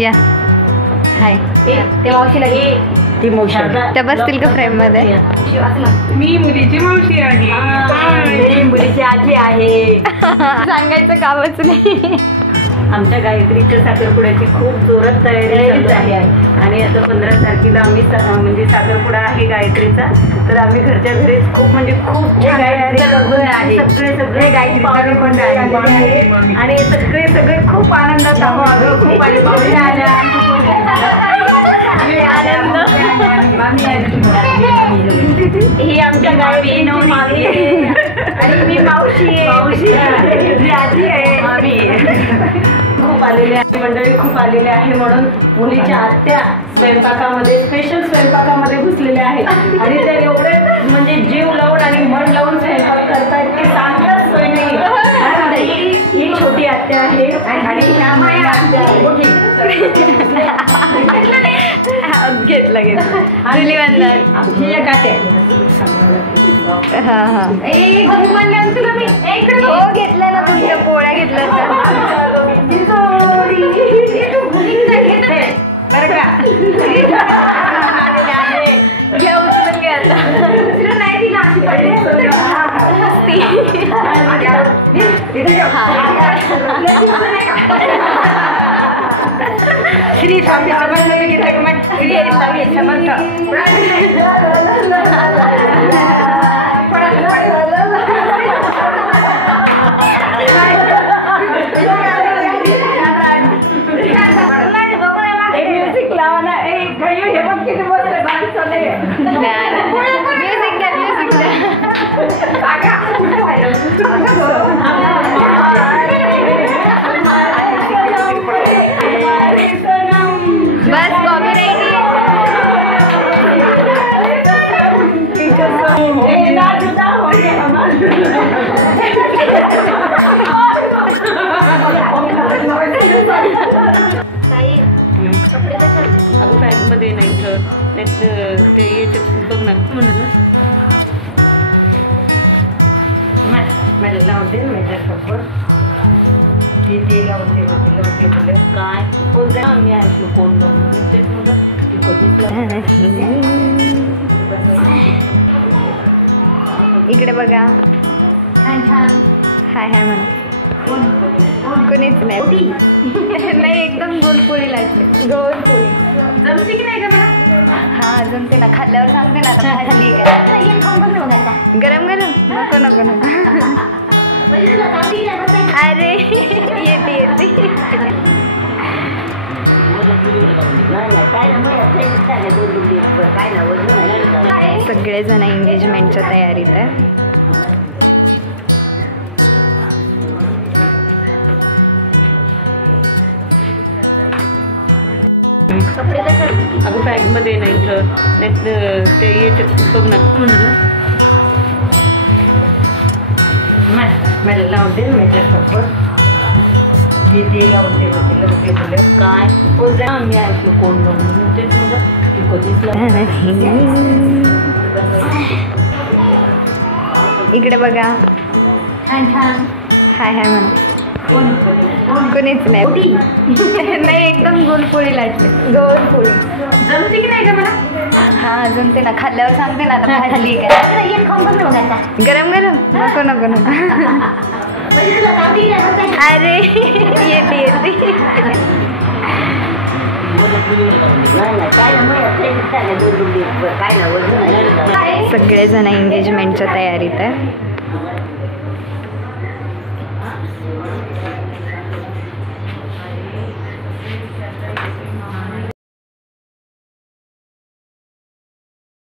या हाय ते मावशीला ती मावशी त्या बसतील का फ्रेम मध्ये. मी मुलीची मावशी आहे. मी मुलीची आजी आहे. सांगायचं कामच नाही. आमच्या गायत्रीच्या साखरपुड्याची खूप जोरात तयारी चालू आहे आणि आता 15 तारखेला आम्ही म्हणजे साखरपुडा आहे गायत्रीचा. तर आम्ही घरच्या घरीच खूप म्हणजे खूप सगळे गायत्री पाहुणे पण आहे आणि सगळे खूप आनंदात आहोत. खूप ही आमच्या गावी मामी आणि मी मावशी आजी आहे. आम्ही खूप आलेले आहे मंडळी, खूप आलेले आहे म्हणून मुलीच्या आत्या स्वयंपाकामध्ये स्पेशल स्वयंपाकामध्ये घुसलेल्या आहेत आणि त्या एवढे म्हणजे जीव लावून आणि मन लावून स्वयंपाक करतायत की सांगताच सोय नाही. ही छोटी आत्या आहे आणि ह्या माझ्या आत्या मोठी. घेतलं ही एक आत्या. हा हा हो घेतलं ना तुमच्या पोळ्या घेतल्या बरं का घ्या उचलून घ्या श्री स्वामी समर्थ श्री समर्थ. म्युझिक लावा ना. हे बघ किती मस्त डान्स चालले. म्युझिक द्या म्युझिक बस कॉपीराइट अगं बॅगमध्ये नाही तर ते याचे बघ ना म्हणून मला लावते माझ्यासोबत ते लावते तुला काय कोण मी ऐकलो कोण लावून तेच इकडे बघा. छान छान हाय हाय म्हणा. कोणीच नाही. नाही एकदम गोलपोळी लागली. गोलपोळी जमते की नाही का मला. हा जमते ना. खाल्ल्यावर सांगते ना आता खाल्ली काय. गरम गरम नको नको नको. अरे येते सगळेजण एंगेजमेंटच्या तयारीत आहे. अगं बॅगमध्ये नाही तर ते याचे बघ ना म्हणून मला लावते माझ्यासोबत ते लावते काय कोण मी ऐकलो कोण लावून तेच इकडे बघा. छान छान हाय हाय म्हणा. कोणीच नाही. नाही एकदम गोलपोळी लागली. गोलपोळी जमते की नाही का मला. हा जमते ना. खाल्ल्यावर सांगते ना आता खाल्ली काय. गरम गरम नको नको नको. अरे येते सगळेजण एंगेजमेंटच्या तयारीत आहे.